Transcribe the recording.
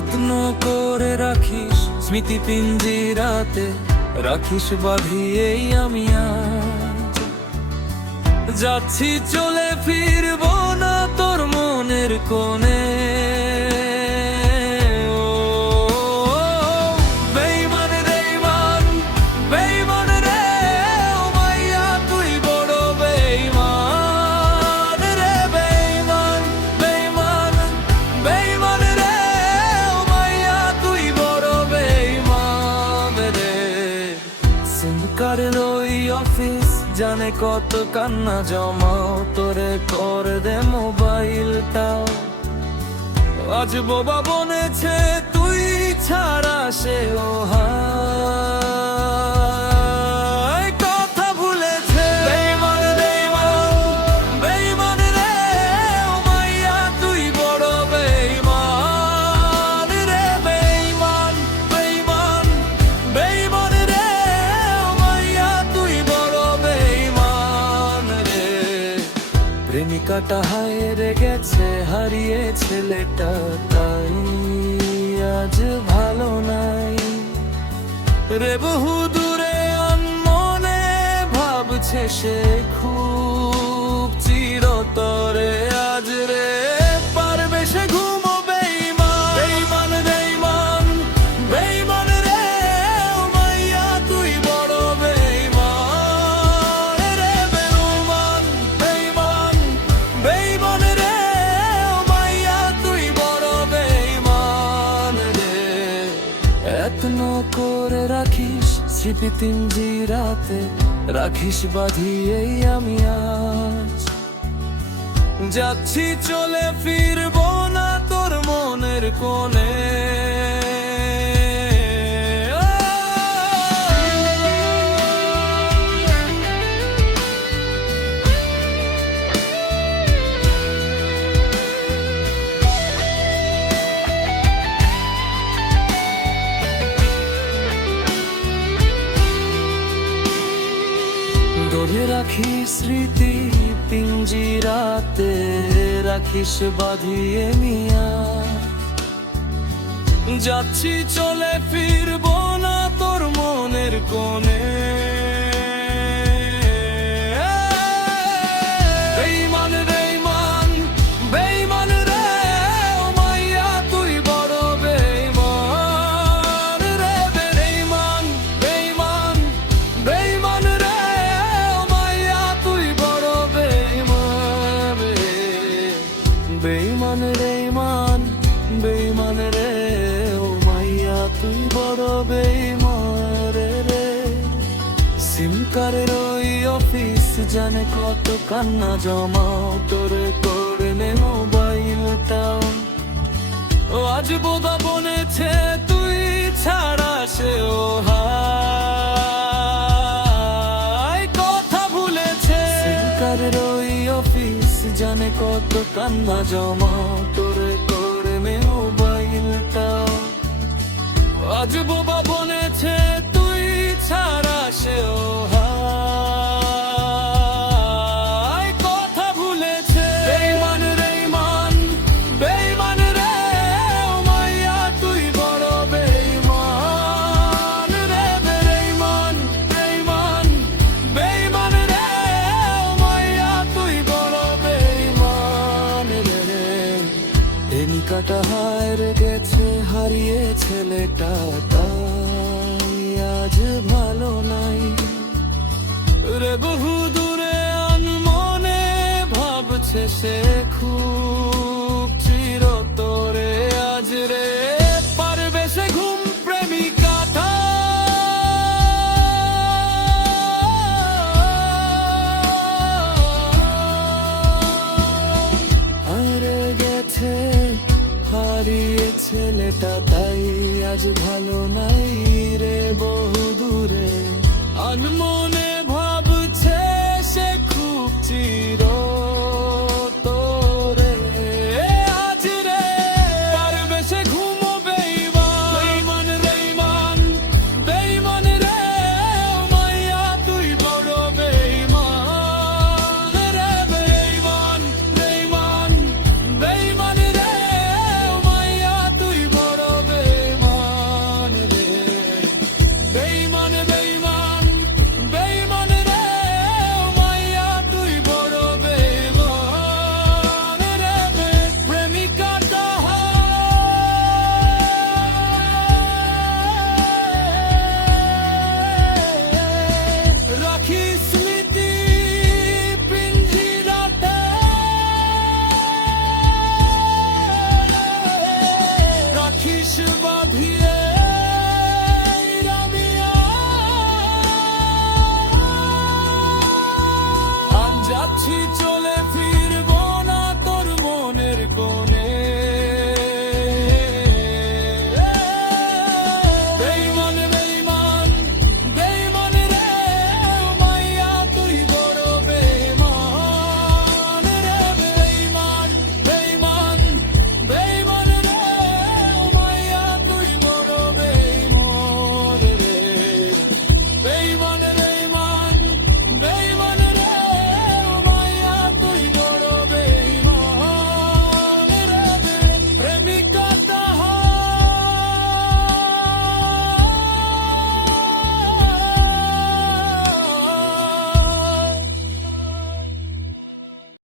যত্ন করে রাখিস স্মৃতি পিঞ্জিরাতে, রাখিস বাঁধিয়েই আমি আজ যাচ্ছি চলে, ফিরবো না তোর মনের কোণে। কারের ওই অফিস জানে কত কান্না জমাও, তোরে করে দে মোবাইলটাও। আজ বোবা বনেছে তুই ছাড়া সে ও কথা ভুলেছে। বেঈমান বেঈমান বেঈমান রে ও মাইয়া তুই বড় বেঈমান রে। বেঈমান বেঈমান বেঈমান রে ও মাইয়া তুই বড় বেঈমান রে। প্রেমিকাটা হারিয়ে গেছে, হারিয়ে ছেলেটা তাই আজ ভালো নাই রে। বহু দূরে আনমনে ভাবছে সে খুব চিরতরে আজ রে। পারবে সে ঘুমোবে বেঈমান বেঈমান বেঈমান রে ও মাইয়া তুই বড় বেঈমান রে। বেঈমান বেঈমান বেঈমান রে ও মাইয়া তুই বড় বেঈমান রে। যত্ন করে রাখিস স্মৃতি পিঞ্জিরাতে, রাখিস বাঁধিয়েই আমি আজ যাচ্ছি চলে, ফিরবো না তোর মনের কোণে। ধরে রাখিস স্মৃতি পিঞ্জিরাতে, রাখিস বাঁধিয়ে মিয়া যাচ্ছি চলে, ফিরবো না তোর মনের কোণে। বেঈমান বেঈমান বেঈমান রে ও মাইয়া তুই বড় বেঈমান রে। বেঈমান বেঈমান বেঈমান রে ও মাইয়া তুই বড় বেঈমান রে। বেঈমান রে মান বেঈমান রে ও মাইয়া তুই বড় বেঈমান রে। সিম কারের ওই অফিস জানে কত কান্না জমাও, তোরে করে নে মোবাইলটাও। আজ বোবা বনেছে তুই ছাড়া সে ও কথা ভুলেছে। সিম কারের ওই অফিস জানে কত কান্না জমাও, তোরে করে নে মোবাইলটাও। আজ বোবা বনেছে তুই ছাড়া সে ও কথা ভুলেছে। বেঈমান বেঈমান বেঈমান রে ও মাইয়া তুই বড় বেঈমান রে। বেঈমান বেঈমান বেঈমান রে ও মাইয়া তুই বড় বেঈমান রে। প্রেমিকাটা হারিয়ে গেছে, হারিয়ে ছেলেটা